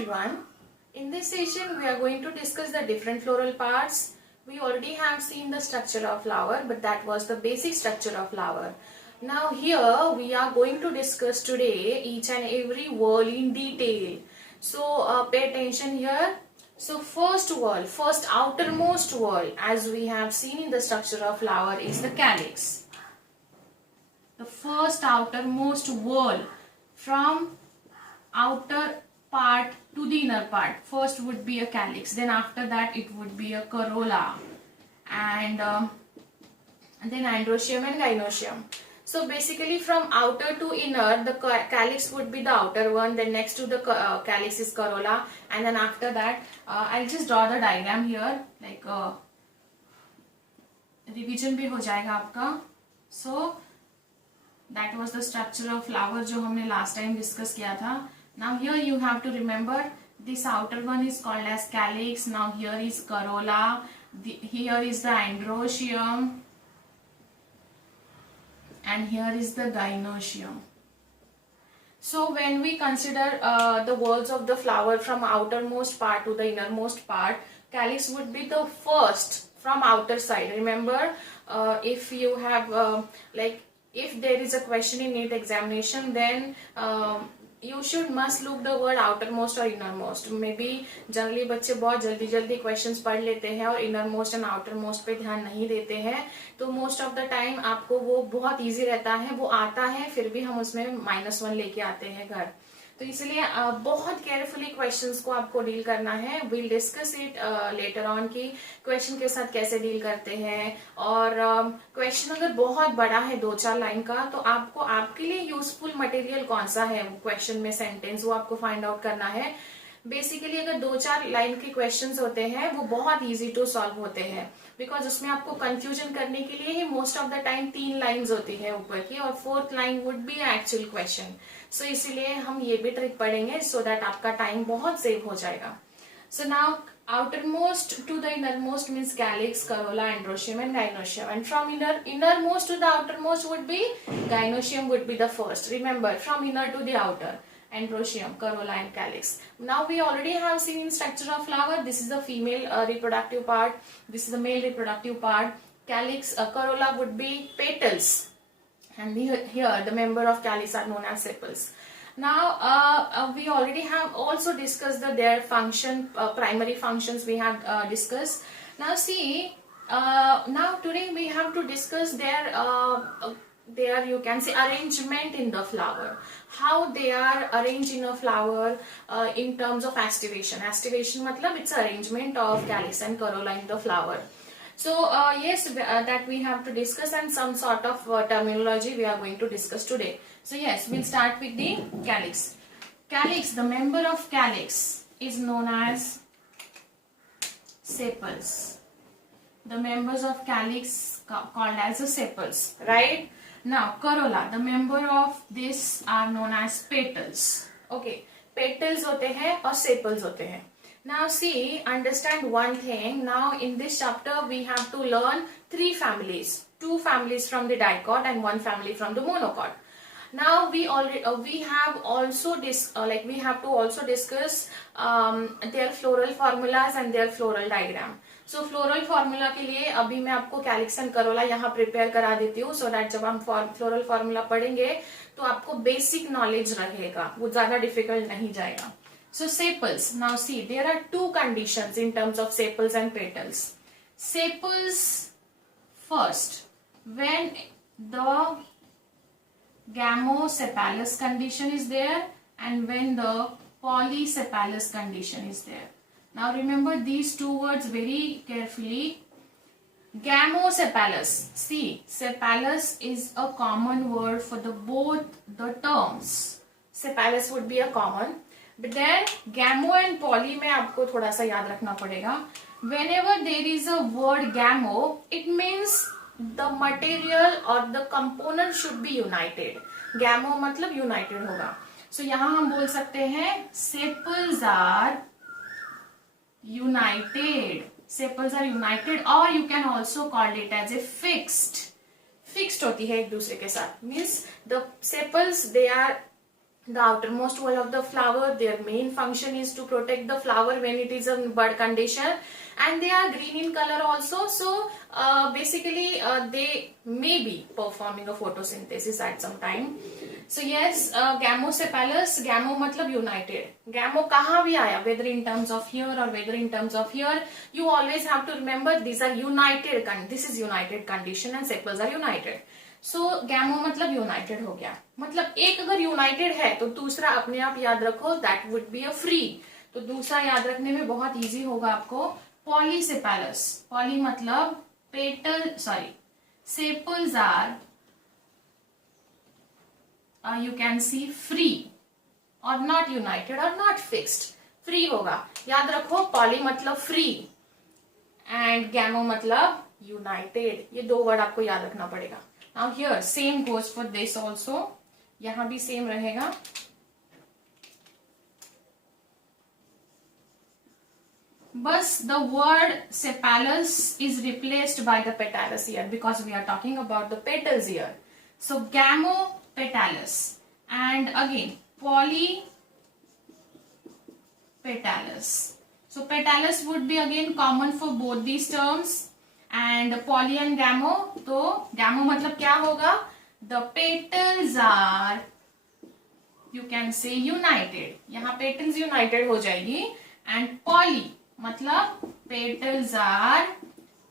everyone. In this session, we are going to discuss the different floral parts. We already have seen the structure of flower, but that was the basic structure of flower. Now here we are going to discuss today each and every whorl in detail. So pay attention here. So first outermost whorl, as we have seen in the structure of flower, is the calyx. The first outermost whorl from outer part to the inner part. First would be a calyx, then after that it would be a corolla, and then androecium and gynoecium. So basically from outer to inner, the calyx would be the outer one, then next to the calyx is corolla, and then after that I'll just draw the diagram here, like revision भी हो जाएगा आपका. So that was the structure of flower जो हमने last time discuss किया था. Now here you have to remember this outer one is called as calyx. Now here is corolla, here is the androecium, and here is the gynoecium. So when we consider the whorls of the flower from outermost part to the innermost part, calyx would be the first from outer side. Remember, if you have if there is a question in NEET examination, then you should must look the word outermost or innermost. Maybe generally बच्चे बहुत जल्दी questions पढ़ लेते हैं और innermost and outermost पे ध्यान नहीं देते हैं, तो most of the time आपको वो बहुत easy रहता है, वो आता है फिर भी हम उसमें -1 लेके आते हैं घर. तो इसलिए बहुत केयरफुली क्वेश्चंस को आपको डील करना है. We'll discuss it later on कि क्वेश्चन के साथ कैसे डील करते हैं, और क्वेश्चन अगर बहुत बड़ा है 2-4 लाइन का, तो आपको आपके लिए यूजफुल मटेरियल कौन सा है क्वेश्चन में, सेंटेंस, वो आपको फाइंड आउट करना है. बेसिकली अगर 2-4 लाइन के क्वेश्चंस होते हैं वो बहुत इजी टू सॉल्व होते हैं, बिकॉज उसमें आपको कंफ्यूजन करने के लिए ही most of the time 3 lines होती है ऊपर की, और 4th line would be actual question. So इसीलिए हम ये भी ट्रिक पढ़ेंगे सो दैट आपका टाइम बहुत सेव हो जाएगा. So now outermost to the innermost means calyx, corolla, androecium and gynoecium, and from innermost to the outermost would be gynoecium would be the first. Remember, from inner to the outer, androecium, corolla and calyx. Now we already have seen in structure of flower, this is the female reproductive part, this is the male reproductive part. Calyx, corolla would be petals, and here the member of calyx are known as sepals. Now we already have also discussed their function, primary functions we have discussed. Now see, now today we have to discuss their you can say arrangement in the flower, how they are arranged in a flower in terms of aestivation. Aestivation matlab it's arrangement of calyx and corolla in the flower. So yes, that we have to discuss, and some sort of terminology we are going to discuss today. So yes, we'll start with the calyx. Calyx, the member of calyx is known as sepals. The members of calyx called as the sepals, right? Now corolla, the member of this are known as petals. Okay, petals होते हैं और sepals होते हैं. Now see, understand one thing. Now in this chapter we have to learn 3 families, 2 families from the dicot and 1 family from the monocot. Now we have to also discuss their floral formulas and their floral diagram. So floral formula के लिए अभी मैं आपको calyx and corolla यहाँ prepare करा देती हूँ, so that जब हम floral formula पढ़ेंगे तो आपको basic knowledge रहेगा, वो ज़्यादा difficult नहीं जाएगा. So sepals, now see, there are 2 conditions in terms of sepals and petals. Sepals first, when the gamosepalous condition is there and when the polysepalous condition is there. Now remember these 2 words very carefully. Gamosepalous, see, sepalous is a common word for both the terms. Sepalous would be a common, but then gamo and poly में आपको थोड़ा सा याद रखना पड़ेगा. Whenever there is a word gamo, it means the material or the component should be united. Gamo मतलब united होगा. So यहाँ हम बोल सकते हैं sepals are united. Sepals are united, or you can also call it as a fixed. Fixed होती है एक दूसरे के साथ. Means the sepals, they are the outermost wall of the flower. Their main function is to protect the flower when it is in bud condition, and they are green in color also. So basically they may be performing a photosynthesis at some time. So yes, gamosepalous, gamo matlab united. Gamo kahan bhi aaya, whether in terms of here or whether in terms of here, you always have to remember these are united. This is united condition and sepals are united. सो गैमो मतलब United हो गया. मतलब एक अगर United है तो दूसरा अपने आप याद रखो, that would be a free. तो दूसरा याद रखने में बहुत इजी होगा आपको. पॉलीसेपैलस, पॉली मतलब petal, sorry, sepals are you can see free or not united or not fixed. Free होगा, याद रखो. पॉली मतलब फ्री एंड गैमो मतलब यूनाइटेड. ये दो वर्ड आपको याद रखना पड़ेगा. Now here same goes for this also. यहां भी सेम रहेगा. बस the word sepalous is replaced by the petalous here because we are talking about the petals here. So gamopetalous and again polypetalous. So petalous would be again common for both these terms. And poly and gamo, तो gamo मतलब क्या होगा, the petals are, you can say united. यहाँ petals united हो जाएगी. And poly मतलब petals are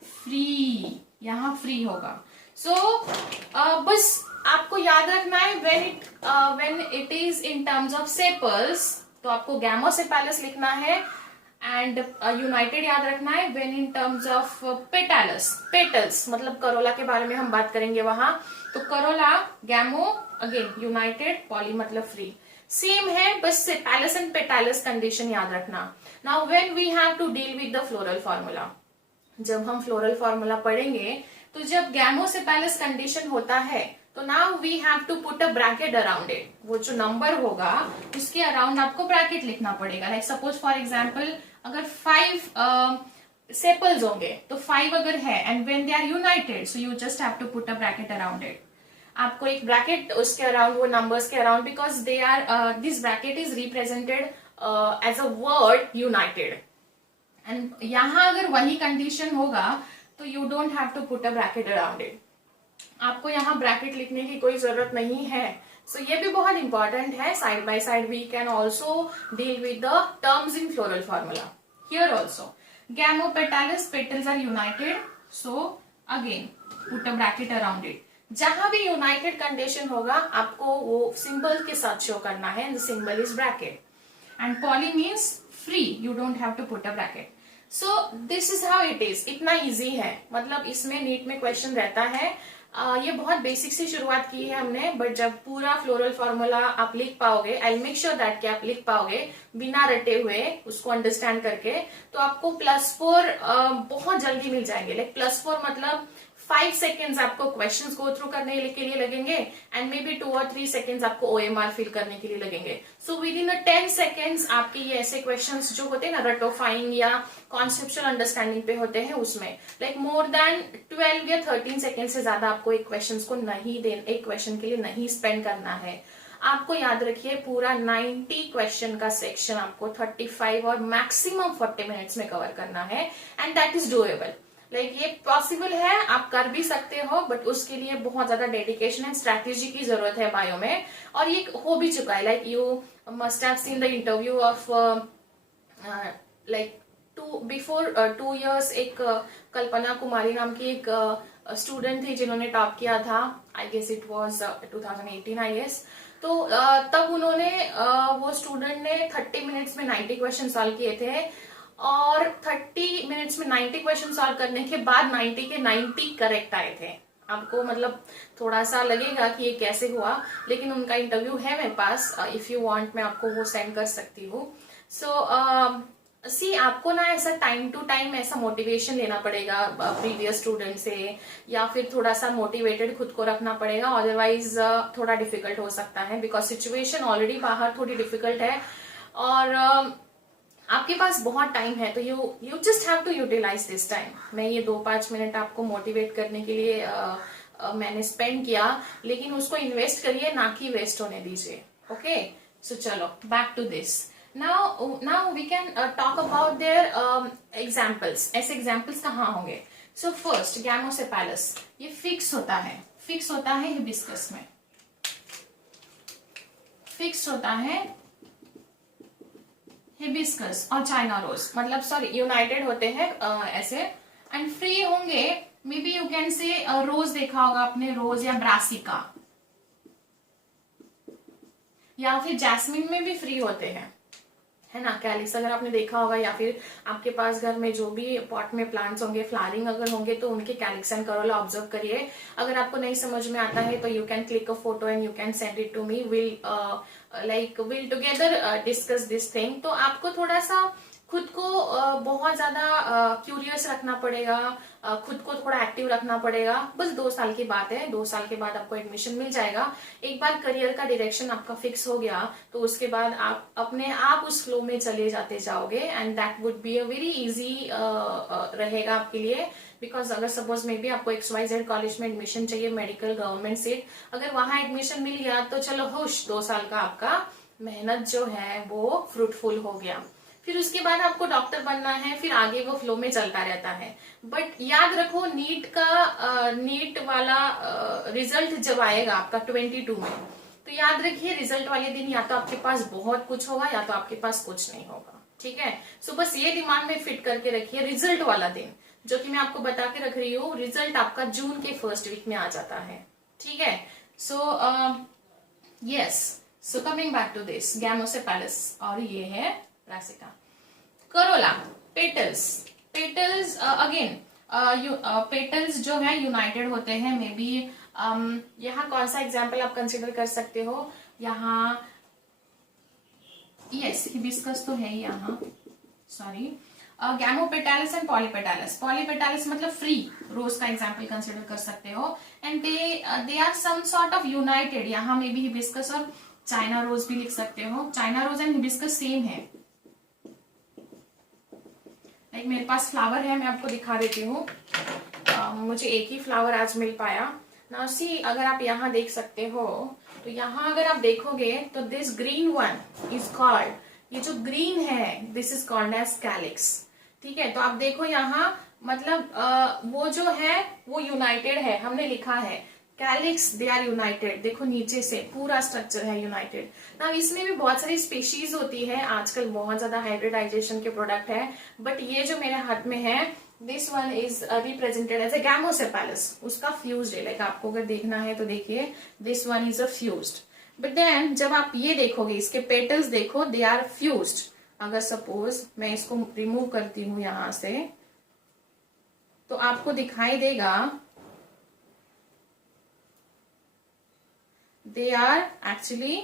free, यहाँ free होगा. सो बस आपको याद रखना है when it is in terms of sepals तो आपको गैमोसेपैलस लिखना है. एंड यूनाइटेड याद रखना है when in terms of petalous. Petals मतलब करोला के बारे में हम बात करेंगे वहां. तो corolla gamo, again united, poly मतलब फ्री. सेम है, बस सेपैलस एंड पेटालस कंडीशन याद रखना. Now when we have to deal with the floral formula, जब हम फ्लोरल फॉर्मूला पढ़ेंगे तो जब गैमोसेपैलस कंडीशन होता है तो now we have to put a bracket around it. वो जो नंबर होगा उसके अराउंड आपको ब्रैकेट लिखना पड़ेगा. लाइक सपोज फॉर एग्जाम्पल अगर 5 सेपल्स होंगे तो 5 अगर है and when they are united so you just have to put a bracket around it. आपको एक ब्रैकेट उसके अराउंड, वो नंबर्स के around, because they are this bracket is represented as a word united. And यहां अगर वही condition होगा तो you don't have to put a bracket around it. आपको यहाँ ब्रैकेट लिखने की कोई जरूरत नहीं है. सो ये भी बहुत इंपॉर्टेंट है. Side by side we can also deal with the terms in floral formula. Here also gamopetalous, petals are united, so again put a bracket around it. जहां भी यूनाइटेड कंडीशन होगा आपको वो सिंबल के साथ शो करना है. The symbol is bracket. And poly means free, you don't have to put a bracket. So this is how it is. इतना इजी है. मतलब इसमें नीट में क्वेश्चन रहता है. ये बहुत बेसिक से शुरुआत की है हमने, बट जब पूरा फ्लोरल फॉर्मूला आप लिख पाओगे, आई मेक श्योर दैट कि आप लिख पाओगे बिना रटे हुए, उसको अंडरस्टैंड करके, तो आपको +4 बहुत जल्दी मिल जाएंगे. लाइक +4 मतलब 5 सेकेंड्स आपको क्वेश्चंस गो थ्रू करने के लिए लगेंगे एंड मे बी 2 और 3 सेकेंड्स आपको OMR फिल करने के लिए लगेंगे. सो विद इन 10 सेकेंड्स आपके ये ऐसे क्वेश्चंस जो होते हैं ना रटोफाइंग या कॉन्सेप्चुअल अंडरस्टैंडिंग पे होते हैं, उसमें लाइक मोर देन 12 या 13 सेकेंड से ज्यादा आपको एक क्वेश्चन को नहीं देना, एक क्वेश्चन के लिए नहीं स्पेंड करना है. आपको याद रखिए पूरा 90 क्वेश्चन का सेक्शन आपको 35 और मैक्सिमम 40 मिनट्स में कवर करना है. And that is doable. Like ये पॉसिबल है, आप कर भी सकते हो, बट उसके लिए बहुत ज्यादा डेडिकेशन एंड स्ट्रैटेजी की जरूरत है बायो में. और ये हो भी चुका है. Like you must have seen the interview of like before 2 years एक कल्पना कुमारी नाम की एक स्टूडेंट थी जिन्होंने टॉप किया था. I guess it was 2018 I guess. तो तब उन्होंने वो स्टूडेंट ने 30 मिनट्स में 90 क्वेश्चन सॉल्व किए थे. और 30 मिनट्स में 90 क्वेश्चन सॉल्व करने के बाद 90 के 90 करेक्ट आए थे. आपको मतलब थोड़ा सा लगेगा कि ये कैसे हुआ, लेकिन उनका इंटरव्यू है मेरे पास. इफ यू वांट मैं आपको वो सेंड कर सकती हूँ. सो सी आपको ना ऐसा टाइम टू टाइम ऐसा मोटिवेशन लेना पड़ेगा प्रीवियस स्टूडेंट से, या फिर थोड़ा सा मोटिवेटेड खुद को रखना पड़ेगा. अदरवाइज थोड़ा डिफिकल्ट हो सकता है, बिकॉज सिचुएशन ऑलरेडी बाहर थोड़ी डिफिकल्ट है और आपके पास बहुत टाइम है. तो you just have to utilise this time. मैं ये 2-5 मिनट आपको मोटिवेट करने के लिए मैंने स्पेंड किया, लेकिन उसको इन्वेस्ट करिए, ना कि वेस्ट होने दीजिए. ओके, So चलो back to this. Now we can talk about their examples. ऐसे examples कहाँ होंगे? So first Gamosepalus, ये fix होता है हिबिस्कस में, फिक्स होता है हिबिस्कस और चाइना रोज, मतलब सॉरी यूनाइटेड होते हैं ऐसे, एंड फ्री होंगे मे बी यू कैन से रोज देखा होगा आपने, रोज या ब्रासिका, या फिर जैस्मिन में भी फ्री होते हैं, है ना, कैलिक्स अगर आपने देखा होगा, या फिर आपके पास घर में जो भी पॉट में प्लांट्स होंगे फ्लावरिंग अगर होंगे तो उनके कैलिक्स एंड करोला ऑब्जर्व करिए. अगर आपको नहीं समझ में आता है तो you can click a photo and you can send it to me. We'll together discuss this thing. तो आपको थोड़ा सा खुद को बहुत ज्यादा क्यूरियस रखना पड़ेगा, खुद को थोड़ा एक्टिव रखना पड़ेगा. बस 2 साल की बात है, 2 साल के बाद आपको एडमिशन मिल जाएगा. एक बार करियर का डायरेक्शन आपका फिक्स हो गया तो उसके बाद आप अपने आप उस फ्लो में चले जाते जाओगे, and that would be a very easy रहेगा आपके लिए. बिकॉज अगर सपोज मे बी आपको XYZ कॉलेज में एडमिशन चाहिए, मेडिकल गवर्नमेंट सीट, अगर वहां एडमिशन मिल गया तो चलो खुश, 2 साल का आपका मेहनत जो है वो फ्रूटफुल हो गया. फिर उसके बाद आपको डॉक्टर बनना है, फिर आगे वो फ्लो में चलता रहता है. बट याद रखो नीट वाला रिजल्ट जब आएगा आपका 22 में, तो याद रखिए रिजल्ट वाले दिन या तो आपके पास बहुत कुछ होगा या तो आपके पास कुछ नहीं होगा. ठीक है, सो बस ये दिमाग में फिट करके रखिए, रिजल्ट वाला दिन जो कि मैं आपको बता के रख रही हूँ, रिजल्ट आपका जून के फर्स्ट वीक में आ जाता है. ठीक है, so yes, so coming back to this gamosepalous, और ये है Brassica. Corolla, petals again petals जो है यूनाइटेड होते हैं. मे बी यहाँ कौन सा एग्जाम्पल आप कंसिडर कर सकते हो, यहाँ यस हिबिस्कस तो है यहाँ, सॉरी, गैमोपेटालिस एंड पॉलीपेटालिस. पॉलीपेटालिस मतलब फ्री रोज का एग्जाम्पल कंसिडर कर सकते हो, and they are some sort of united. यहाँ में भी हिबिस्कस और चाइना रोज भी लिख सकते हो. China rose and hibiscus same है. लाइक मेरे पास फ्लावर है, मैं आपको दिखा देती हूँ. मुझे एक ही फ्लावर आज मिल पाया. नाउ सी, अगर आप यहाँ देख सकते हो तो यहाँ अगर आप देखोगे तो this green one is called, ये जो ग्रीन है this is called as calyx. ठीक है, तो आप देखो यहाँ मतलब वो जो है वो यूनाइटेड है, हमने लिखा है कैलिक्स, दे आर यूनाइटेड. देखो नीचे से पूरा स्ट्रक्चर है यूनाइटेड. ना इसमें भी बहुत सारी स्पीशीज होती है, आजकल बहुत ज्यादा हाइब्रिडाइजेशन के प्रोडक्ट है, बट ये जो मेरे हाथ में है this one is represented as a gamosepalous. उसका फ्यूज्ड है, लाइक आपको अगर देखना है तो देखिए this one is a fused. But then जब आप ये देखोगे, इसके पेटल्स देखो, दे आर फ्यूज्ड. अगर सपोज मैं इसको रिमूव करती हूं यहां से तो आपको दिखाई देगा दे आर एक्चुअली,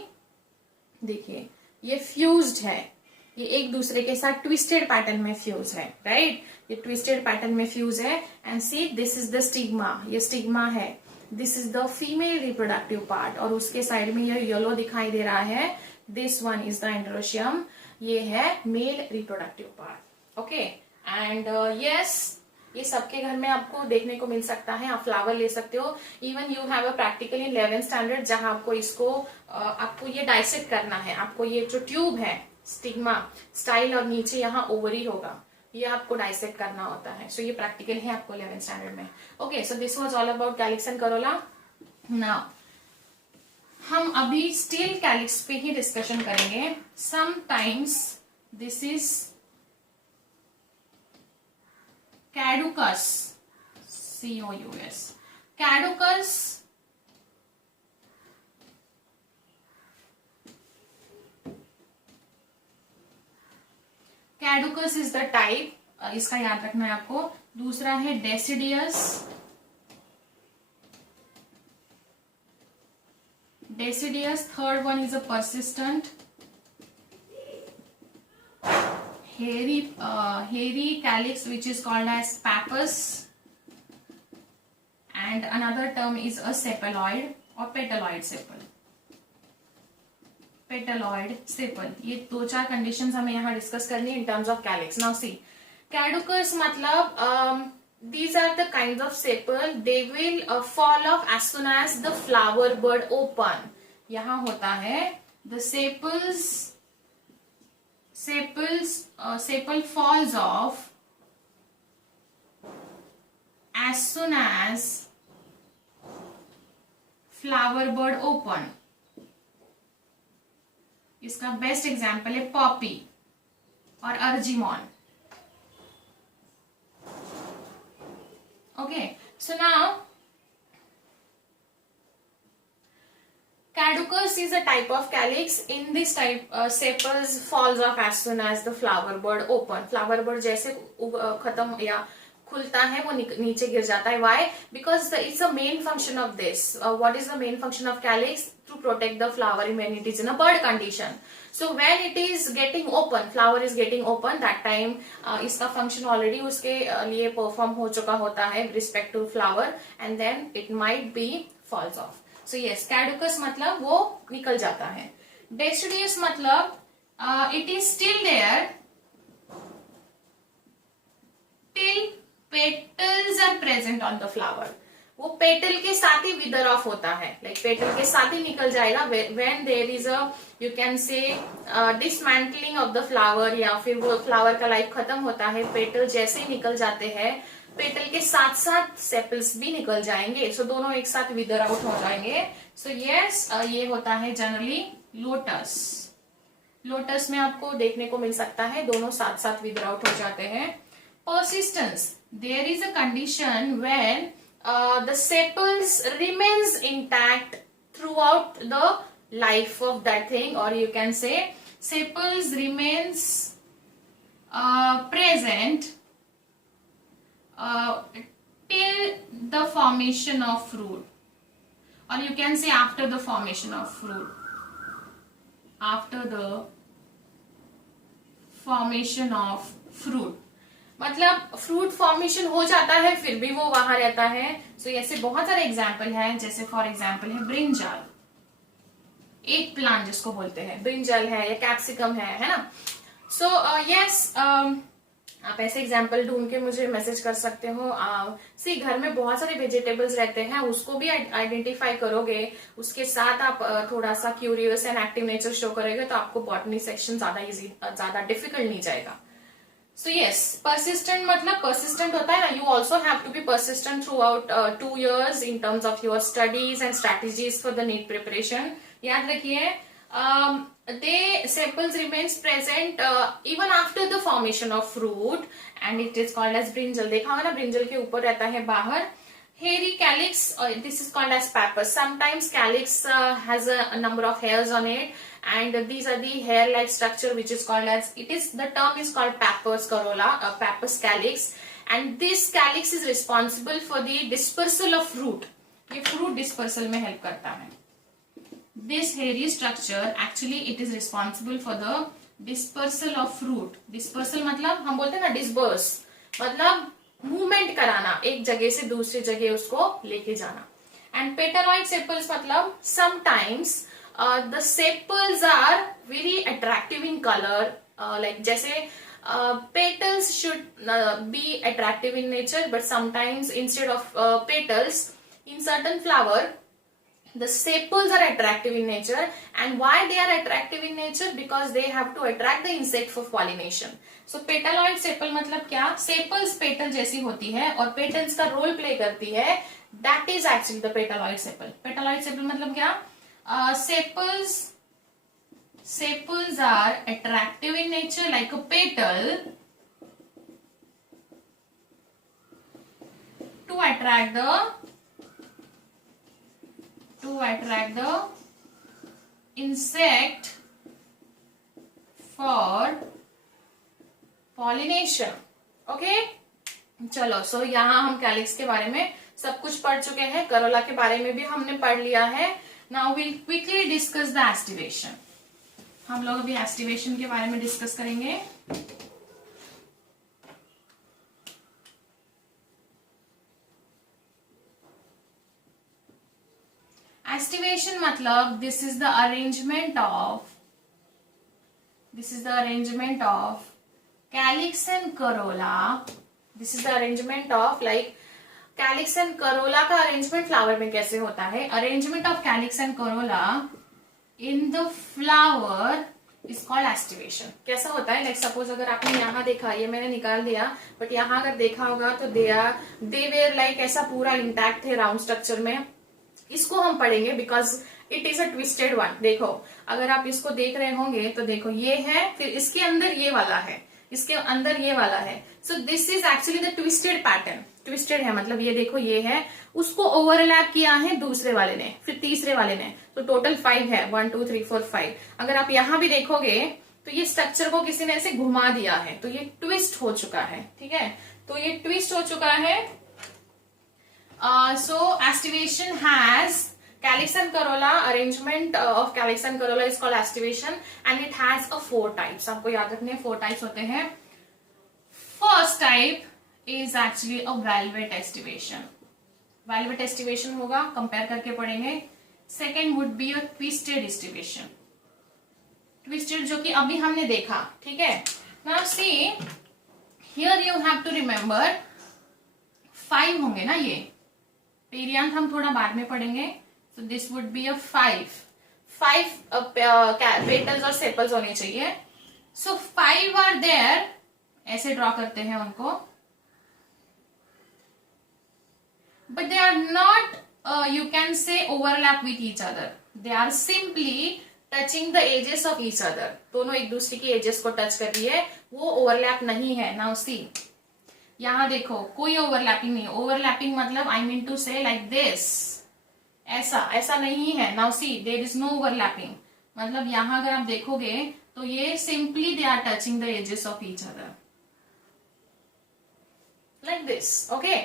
देखिए ये फ्यूज्ड है, ये एक दूसरे के साथ ट्विस्टेड पैटर्न में फ्यूज है. राइट, ये ट्विस्टेड पैटर्न में फ्यूज है. And see this is the stigma, ये स्टिग्मा है. This is the female reproductive part, और उसके साइड में ये येलो दिखाई दे रहा है, this one is the androecium, ये है male reproductive part. Okay, and yes, ये सबके घर में आपको देखने को मिल सकता है. आप फ्लावर ले सकते हो. Even you have a practical in 11th standard जहां आपको इसको आपको ये डाइसेक्ट करना है. आपको ये जो ट्यूब है स्टिग्मा स्टाइल और नीचे यहाँ ओवरी होगा, ये आपको डाइसेक्ट करना होता है. सो ये प्रैक्टिकल है आपको 11th स्टैंडर्ड में. Okay, so this was all about calyx and corolla. Now हम अभी स्टिल कैलिक्स पे ही डिस्कशन करेंगे. Sometimes this is caducous, COUS, caducous. Caducous is the type, इसका याद रखना है आपको. दूसरा है deciduous. Third one is a persistent. hairy calyx which is called as pappus, and another term is a sepaloid or petaloid sepal. ये 2-4 conditions हमें यहाँ डिस्कस करनी है in terms of calyx. Now see, caducous मतलब these are the kinds of sepal, they will fall off as soon as the flower bud open. यहाँ होता है the sepal falls off as soon as flower bud open. इसका best example है poppy और Argemone. Okay, so now caducus is a type of calyx. In this type, sepals falls off as soon as the flower bud open. Flower bud जैसे खत्म या खुलता है वो नीचे गिर जाता है. Why? Because it's a main function of this. What is the main function of calyx? To protect the flower when it is in a bud condition. So when it is getting open, flower is getting open, that time इसका function already उसके लिए perform हो चुका होता है respect to flower, and then it might be falls off. So yes, caducus मतलब वो निकल जाता है. Deciduous मतलब it is still there till petals are present on the flower. वो पेटल के साथ ही विदर ऑफ होता है, लाइक पेटल के साथ ही निकल जाएगा. When there is a you can say dismantling of the flower, या फिर वो फ्लावर का लाइफ खत्म होता है, पेटल जैसे ही निकल जाते हैं, पेटल के साथ साथ सेपल्स भी निकल जाएंगे. सो दोनों एक साथ विदर आउट हो जाएंगे. सो यस, ये होता है जनरली लोटस. लोटस में आपको देखने को मिल सकता है दोनों साथ साथ विदर आउट हो जाते हैं. Persistence. There is a condition when the sepals remains intact throughout the life of that thing, or you can say sepals remains present till the formation of fruit, or you can say after the formation of fruit. After the formation of fruit मतलब fruit formation हो जाता है फिर भी वो वहां रहता है. सो ऐसे बहुत सारे एग्जाम्पल हैं, जैसे फॉर एग्जाम्पल है ब्रिंजल, एक प्लांट जिसको बोलते हैं ब्रिंजल है या कैप्सिकम है ना. सो यस, आप ऐसे एग्जाम्पल ढूंढ के मुझे मैसेज कर सकते हो. सी घर में बहुत सारे वेजिटेबल्स रहते हैं, उसको भी आइडेंटिफाई करोगे, उसके साथ आप थोड़ा सा curious and active nature show करोगे तो आपको बॉटनी सेक्शन ज्यादा डिफिकल्ट नहीं जाएगा. So yes, persistent मतलब persistent होता है ना. You also have to be persistent throughout 2 years in terms of your studies and strategies for the NEET preparation. याद रखिए, the sepals remains present even after the formation of fruit, and it is called as brinjal. देखा होगा ना, brinjal के ऊपर रहता है बाहर. Hairy calyx, this is called as pappus. Sometimes calyx has a number of hairs on it, and these are the hair-like structure which is called as, the term is called pappus corolla, pappus calyx, and this calyx is responsible for the dispersal of fruit. ये fruit dispersal में help करता है. This hairy structure actually it is responsible for the dispersal of fruit. Dispersal मतलब हम बोलते हैं ना disperse, मतलब मूवमेंट कराना, एक जगह से दूसरी जगह उसको लेके जाना. एंड पेटलॉइड सेपल्स मतलब sometimes the sepals are very attractive in colour, like जैसे petals should be attractive in nature, but sometimes instead of petals in certain flower the sepals are attractive in nature. And why they are attractive in nature? Because they have to attract the insect for pollination. So petaloid sepal मतलब क्या, sepals petal जैसी होती है और petals का role play करती है. That is actually the petaloid sepal. Petaloid sepal मतलब क्या, sepals are attractive in nature like a petal to attract the insect for pollination. Okay, चलो. सो यहाँ हम कैलिक्स के बारे में सब कुछ पढ़ चुके हैं, करोला के बारे में भी हमने पढ़ लिया है. Now will quickly discuss the aestivation. हम लोग अभी एस्टिवेशन के बारे में डिस्कस करेंगे. Estivation मतलब this is the arrangement of calyx and corolla. This is the arrangement of like calyx and corolla का arrangement flower में कैसे होता है. Arrangement of calyx and corolla in the flower is called estivation. कैसा होता है, like suppose अगर आपने यहाँ देखा, ये मैंने निकाल दिया, बट यहाँ अगर देखा होगा तो दे वेर लाइक ऐसा पूरा इंटैक्ट थे राउंड स्ट्रक्चर में. इसको हम पढ़ेंगे because it is a twisted one. देखो अगर आप इसको देख रहे होंगे तो देखो ये है, फिर इसके अंदर ये वाला है, इसके अंदर ये वाला है. सो this is actually the twisted pattern. Twisted है मतलब ये देखो ये है, उसको ओवरलैप किया है दूसरे वाले ने, फिर तीसरे वाले ने, तो टोटल 5 है. 1 2 3 4 5. अगर आप यहां भी देखोगे तो ये स्ट्रक्चर को किसी ने ऐसे घुमा दिया है, तो ये ट्विस्ट हो चुका है. ठीक है, तो ये ट्विस्ट हो चुका है. So estivation has calyx and corolla. Arrangement of calyx and corolla is called estivation and it has a 4 types. आपको याद रखने 4 types होते हैं. First type is actually a velvet estivation. Velvet estivation होगा, कंपेयर करके पढ़ेंगे. Second would be a twisted estivation. Twisted जो कि अभी हमने देखा. ठीक है, now see here you have to remember 5 होंगे ना, ये पेरियांथ हम थोड़ा बाद में पढ़ेंगे. So this would be a 5 petals और सेपल्स होने चाहिए. So 5 are there. ऐसे ड्रॉ करते हैं उनको, but they are not you can say overlap with each other. They are simply touching the edges of each other. दोनों एक दूसरे की एजेस को टच कर रही है, वो ओवरलैप नहीं है. नाउ सी यहां देखो कोई ओवरलैपिंग नहीं. ओवरलैपिंग मतलब I mean to say like this, ऐसा नहीं है. Now see there is no overlapping, मतलब यहां अगर आप देखोगे तो ये simply they are touching the edges of each other like this. Okay,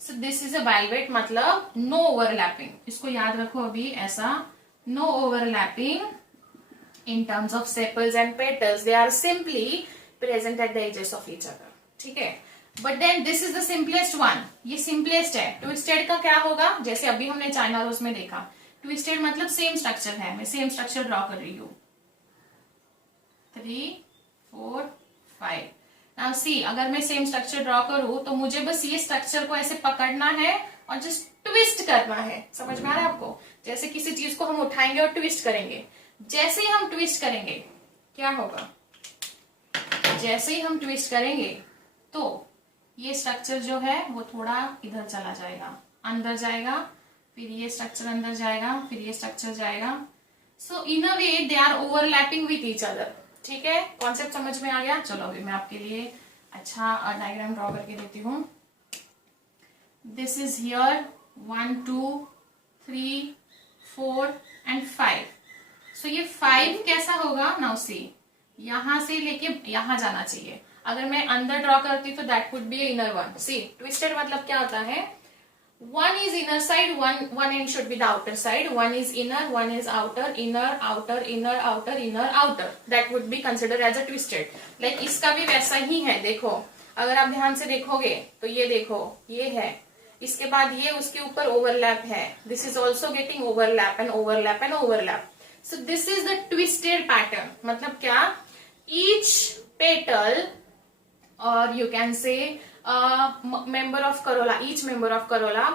so this is a valvate, मतलब नो ओवरलैपिंग. इसको याद रखो अभी ऐसा, no overlapping in terms of sepals and petals. They are simply present at the edges of each other. ठीक है, but then this is the simplest one. ये simplest है. ट्विस्टेड का क्या होगा, जैसे अभी हमने चाइना रोज में देखा. ट्विस्टेड मतलब सेम स्ट्रक्चर है, मैं सेम स्ट्रक्चर ड्रॉ कर रही हूं. 3 4 5. नाउ सी अगर मैं सेम स्ट्रक्चर ड्रॉ करूं तो मुझे बस ये स्ट्रक्चर को ऐसे पकड़ना है और जस्ट ट्विस्ट करना है. समझ में आ रहा है आपको, जैसे किसी चीज को हम उठाएंगे और ट्विस्ट करेंगे. जैसे ही हम ट्विस्ट करेंगे क्या होगा, जैसे ही हम ट्विस्ट करेंगे तो ये स्ट्रक्चर जो है वो थोड़ा इधर चला जाएगा, अंदर जाएगा, फिर ये स्ट्रक्चर अंदर जाएगा, फिर ये स्ट्रक्चर जाएगा. So in a way they are overlapping with each other. ठीक है, कॉन्सेप्ट समझ में आ गया. चलो अभी मैं आपके लिए अच्छा डायग्राम ड्रॉ करके देती हूँ. This is here 1 2 3 4 and 5. सो ये 5 कैसा होगा, नाउ सी यहां से लेके यहां जाना चाहिए. अगर मैं अंदर ड्रॉ करती तो that would be inner one. See twisted मतलब क्या होता है, 1 is inner side, one end should be the outer side, 1 is inner, 1 is outer, inner outer inner outer inner outer. That would be considered as a twisted. Like इसका भी वैसा ही है. देखो अगर आप ध्यान से देखोगे तो ये देखो ये है, इसके बाद ये उसके ऊपर ओवरलैप है. This is also getting overlap and overlap and overlap. So this is the twisted pattern. मतलब क्या, each petal or you can say member of corolla, each member of corolla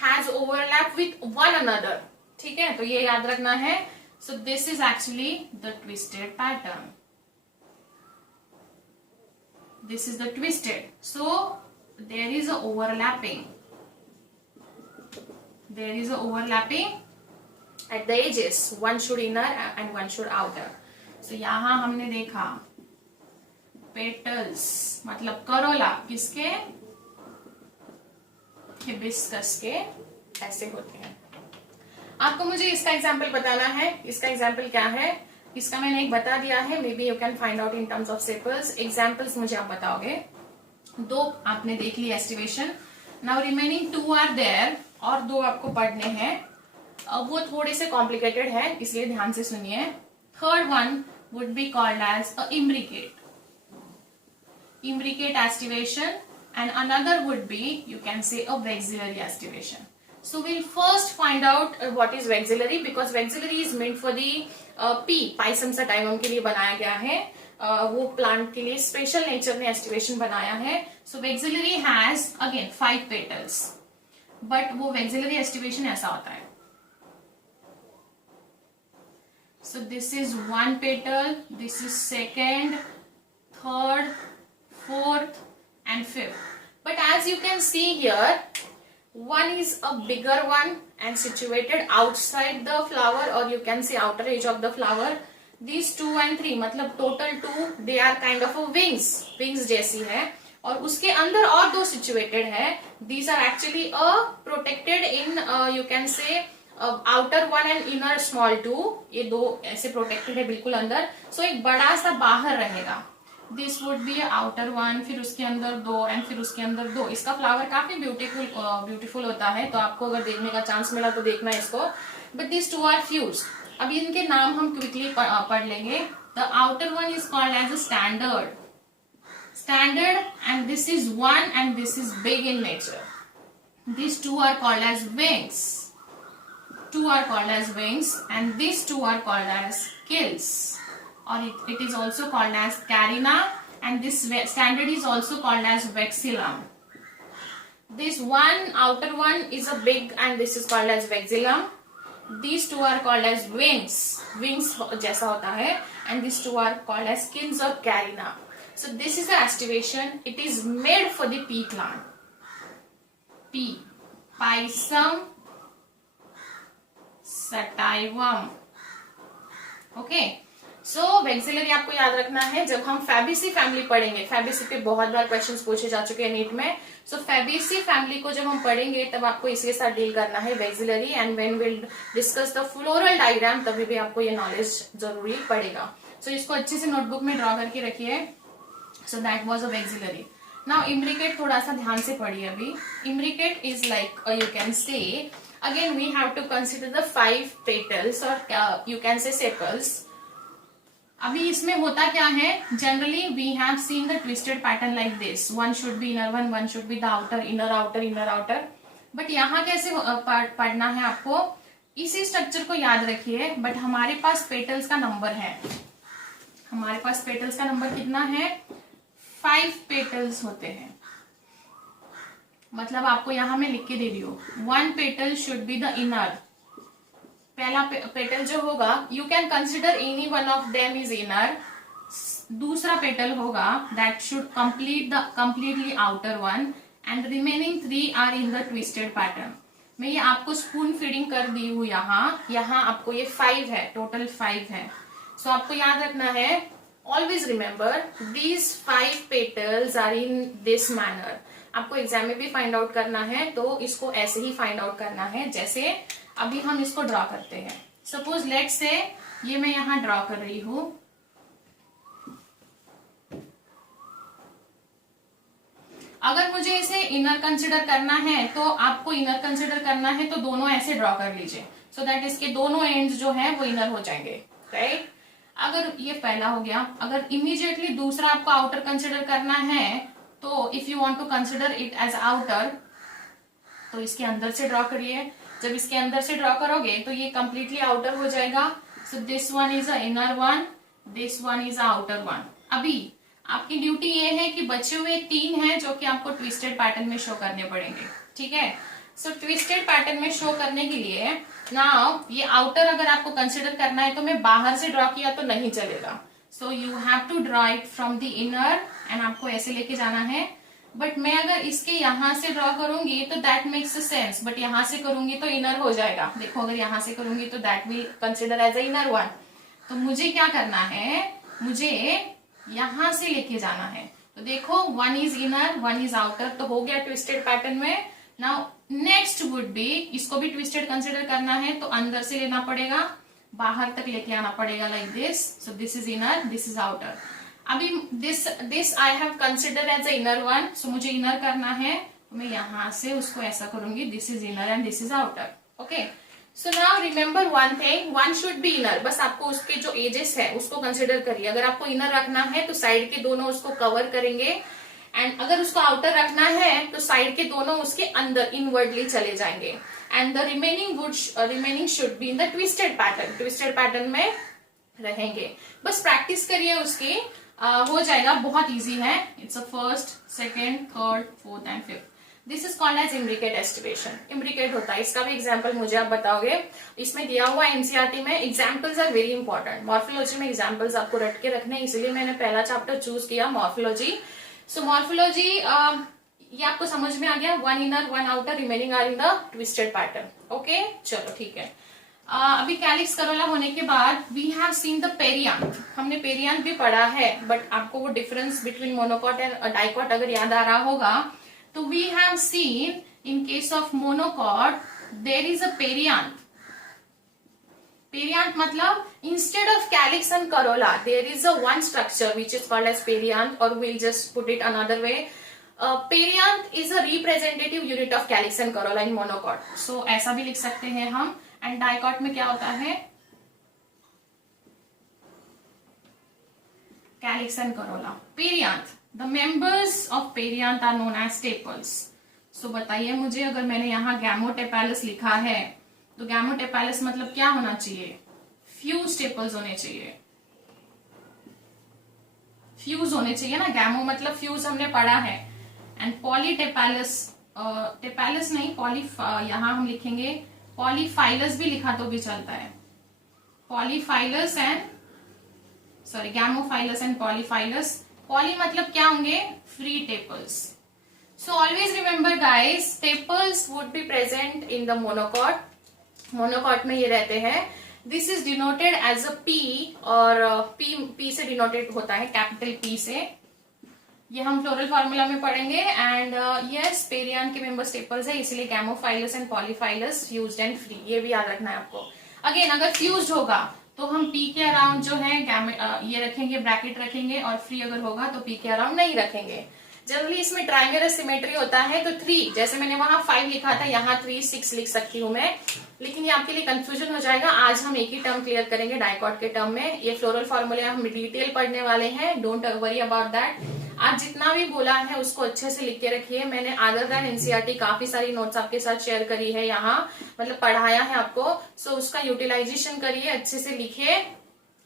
has overlap with one another. ठीक है, तो ये याद रखना है. So this is actually the twisted pattern. This is the twisted. So there is a overlapping. There is a overlapping at the edges. One should inner and one should outer. So यहाँ हमने देखा petals मतलब Corolla किसके, hibiscus के ऐसे होते हैं. आपको मुझे इसका एग्जाम्पल बताना है. इसका एग्जाम्पल क्या है, इसका मैंने एक बता दिया है. Maybe you can find out in terms of sepals. Examples मुझे आप बताओगे. 2 आपने देख ली aestivation. Now remaining 2 are there, और 2 आपको पढ़ने हैं. वो थोड़े से कॉम्प्लिकेटेड है, इसलिए ध्यान से सुनिए. Third one would be called as a imbricate estivation, and another would be you can say a vexillary estivation. So we'll first find out what is vexillary, because vexillary is meant for the pea, Pisum sativum के लिए बनाया गया है. वो plant के लिए special nature ने aestivation बनाया है. सो vexillary has again 5 petals, but वो vexillary estivation ऐसा होता है. So this is one petal, this is second, third, fourth and fifth. But as you can see here, one is a bigger one and situated outside the flower, or you can say outer edge of the flower. These 2 and 3 मतलब total 2, they are kind of a wings जैसी है, और उसके अंदर और 2 situated है. These are actually protected in you can say outer one and inner small 2. ये 2 ऐसे protected है बिल्कुल अंदर. So एक बड़ा सा बाहर रहेगा. This would be outer one, फिर उसके अंदर 2 एंड फिर उसके अंदर 2. इसका फ्लावर काफी ब्यूटीफुल होता है, तो आपको अगर देखने का चांस मिला तो देखना इसको. But this 2 are fused. अभी इनके नाम हम क्विकली पढ़ लेंगे. The outer one is called as a standard and this is one and this is big in nature. These 2 are called as wings. 2 are called as wings and these 2 are called as kills, or it is also called as carina, and this standard is also called as vexillum. This one outer one is a big and this is called as vexillum. These 2 are called as wings जैसा होता है, and these 2 are called as kills or carina. So this is the aestivation. It is made for the pea plant. Pea, Pisum sativum. Okay. So vexillary आपको याद रखना है. जब हम Fabaceae family पढ़ेंगे, फैबेसी पे बहुत बार क्वेश्चंस पूछे जा चुके हैं नीट में. सो फैबेसी फैमिली को जब हम पढ़ेंगे तब आपको इसके साथ डील करना है vexillary, and when will discuss the floral diagram तभी भी आपको ये नॉलेज जरूरी पड़ेगा. सो इसको अच्छे से नोटबुक में ड्रॉ करके रखिए. So that was a vexillary. Now imbricate थोड़ा सा ध्यान से पढ़िए अभी. Imbricate is like you can say, again we have to consider the 5 petals or you can say sepals. अभी इसमें होता क्या है, generally we have seen the twisted pattern like this. One should be inner one should be the outer, inner outer. But यहाँ कैसे पढ़ना है आपको, इसी स्ट्रक्चर को याद रखिए. बट हमारे पास पेटल्स का नंबर है. हमारे पास पेटल्स का नंबर कितना है, 5 पेटल्स होते हैं. मतलब आपको यहां मैं लिख के दे रही हूं, 1 petal should be the inner. पहला पेटल जो होगा, you can consider any one of them is inner. दूसरा पेटल होगा that should completely outer one, and remaining 3 are in the twisted pattern. मैं ये आपको स्पून फीडिंग कर दी हूं. यहाँ आपको ये 5 है, टोटल 5 है. सो आपको याद रखना है, always remember these 5 petals are in this manner. आपको एग्जाम में भी फाइंड आउट करना है, तो इसको ऐसे ही फाइंड आउट करना है जैसे अभी हम इसको ड्रॉ करते हैं. सपोज लेट्स से ये मैं यहां ड्रॉ कर रही हूं. अगर मुझे इसे इनर कंसिडर करना है, तो आपको इनर कंसिडर करना है तो दोनों ऐसे ड्रॉ कर लीजिए, सो दैट इसके दोनों एंड्स जो है वो इनर हो जाएंगे. राइट. अगर ये पहला हो गया. अगर इमीडिएटली दूसरा आपको आउटर कंसिडर करना है, तो if you want to consider it as outer, तो इसके अंदर से ड्रॉ करिए. जब इसके अंदर से ड्रॉ करोगे तो ये कंप्लीटली आउटर हो जाएगा. So this one is a inner one, this one is a outer one. अभी आपकी ड्यूटी ये है कि बचे हुए 3 हैं जो कि आपको ट्विस्टेड पैटर्न में शो करने पड़ेंगे. ठीक है. सो ट्विस्टेड पैटर्न में शो करने के लिए नाउ ये आउटर अगर आपको कंसिडर करना है, तो मैं बाहर से ड्रॉ किया तो नहीं चलेगा. So you have to draw it from the inner, and आपको ऐसे लेके जाना है. बट मैं अगर इसके यहां से ड्रॉ करूंगी तो दैट मेक्स सेंस, बट यहां से करूंगी तो इनर हो जाएगा. देखो, अगर यहां से करूंगी तो that will consider as a inner one. तो मुझे क्या करना है, मुझे यहां से लेके जाना है. तो देखो, 1 इज इनर 1 इज आउटर, तो हो गया ट्विस्टेड पैटर्न में. नाउ नेक्स्ट वुड बी, इसको भी ट्विस्टेड कंसिडर करना है तो अंदर से लेना पड़ेगा, बाहर तक लेके आना पड़ेगा like this. So this is inner, this is outer. अभी this I have consider as a inner one, so मुझे इनर करना है, तो मैं यहां से उसको ऐसा करूंगी, this is inner and this is outer. Okay. So now remember one thing, 1 should be inner. बस आपको उसके जो एजेस है उसको कंसिडर करिए. अगर आपको इनर रखना है तो साइड के दोनों उसको कवर करेंगे, एंड अगर उसको आउटर रखना है तो साइड के दोनों उसके अंदर इनवर्डली चले जाएंगे. And the remaining should be in the twisted pattern. Twisted pattern में रहेंगे. बस प्रैक्टिस करिए उसकी, हो जाएगा. बहुत इजी है. It's a first, second, third, fourth and fifth. This is called as imbricate aestivation. Imbricate होता है, इसका भी एग्जाम्पल मुझे आप बताओगे. इसमें दिया हुआ एनसीईआरटी में examples are very important. Morphology में एग्जाम्पल्स आपको रट के रखने, इसलिए मैंने पहला चैप्टर चूज किया मॉर्फोलॉजी. सो मॉर्फोलॉजी ये आपको समझ में आ गया. One inner one outer remaining are in the twisted pattern. Okay, चलो ठीक है. अभी कैलिक्स करोला होने के बाद we have seen the perianth. हमने पेरियांथ भी पढ़ा है, बट आपको वो difference between monocot and dicot अगर याद आ रहा होगा तो we have seen in case of monocot there is a perianth. Perianth मतलब instead of calyx and corolla there is a one structure which is called as perianth, और we'll just put it another way. Perianth is a representative unit of calyx and corolla in monocot. So ऐसा भी लिख सकते हैं हम. And dicot में क्या होता है? Calyx and corolla. Perianth, the members of perianth are known as tepals. So बताइए मुझे, अगर मैंने यहाँ गैमोटेपेलस लिखा है तो गैमोटेपेलस मतलब क्या होना चाहिए? फ्यूज स्टेपल्स होने चाहिए. फ्यूज होने चाहिए ना. गैमो मतलब फ्यूज हमने पढ़ा है. एंड पॉलीटेपेलस, टेपेलस नहीं, यहाँ हम लिखेंगे पॉलीफाइलस भी लिखा तो भी चलता है. Polyphyllous and gamophyllous and polyphyllous. Poly मतलब क्या होंगे? Free tepals. So always remember guys, tepals would be present in the monocot. Monocot में ये रहते हैं. This is denoted as a P, और पी से डिनोटेड होता है, कैपिटल पी से. ये हम फ्लोरल फॉर्मूला में पढ़ेंगे. एंड यस, पेरियांथ के मेंबर स्टेपल्स है, इसलिए गैमोफाइलस एंड पॉलीफाइलस, फ्यूज्ड एंड फ्री. ये भी याद रखना है आपको. अगेन, अगर फ्यूज्ड होगा तो हम पी के अराउंड जो है ये रखेंगे, ब्रैकेट रखेंगे, और फ्री अगर होगा तो पी के अराउंड नहीं रखेंगे. जनरली इसमें ट्राइमेरल सिमेट्री होता है, तो 3, जैसे मैंने वहां 5 लिखा था, यहाँ 3, 6 लिख सकती हूँ मैं. लेकिन ये आपके लिए कंफ्यूजन हो जाएगा. आज हम एक ही टर्म क्लियर करेंगे डाइकॉट के टर्म में. ये फ्लोरल फॉर्मूले हम डिटेल पढ़ने वाले हैं. Don't worry about that. आज जितना भी बोला है उसको अच्छे से लिख के रखिए. मैंने अदर देन एनसीईआरटी काफी सारी नोट्स आपके साथ शेयर करी है यहाँ, मतलब पढ़ाया है आपको. सो उसका यूटिलाइजेशन करिए, अच्छे से लिखिए.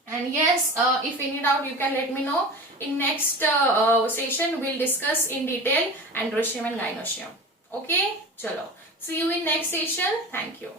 And yes, if any doubt, you can let me know. In next session, we'll discuss in detail androecium and gynoecium. Okay, chalo. See you in next session. Thank you.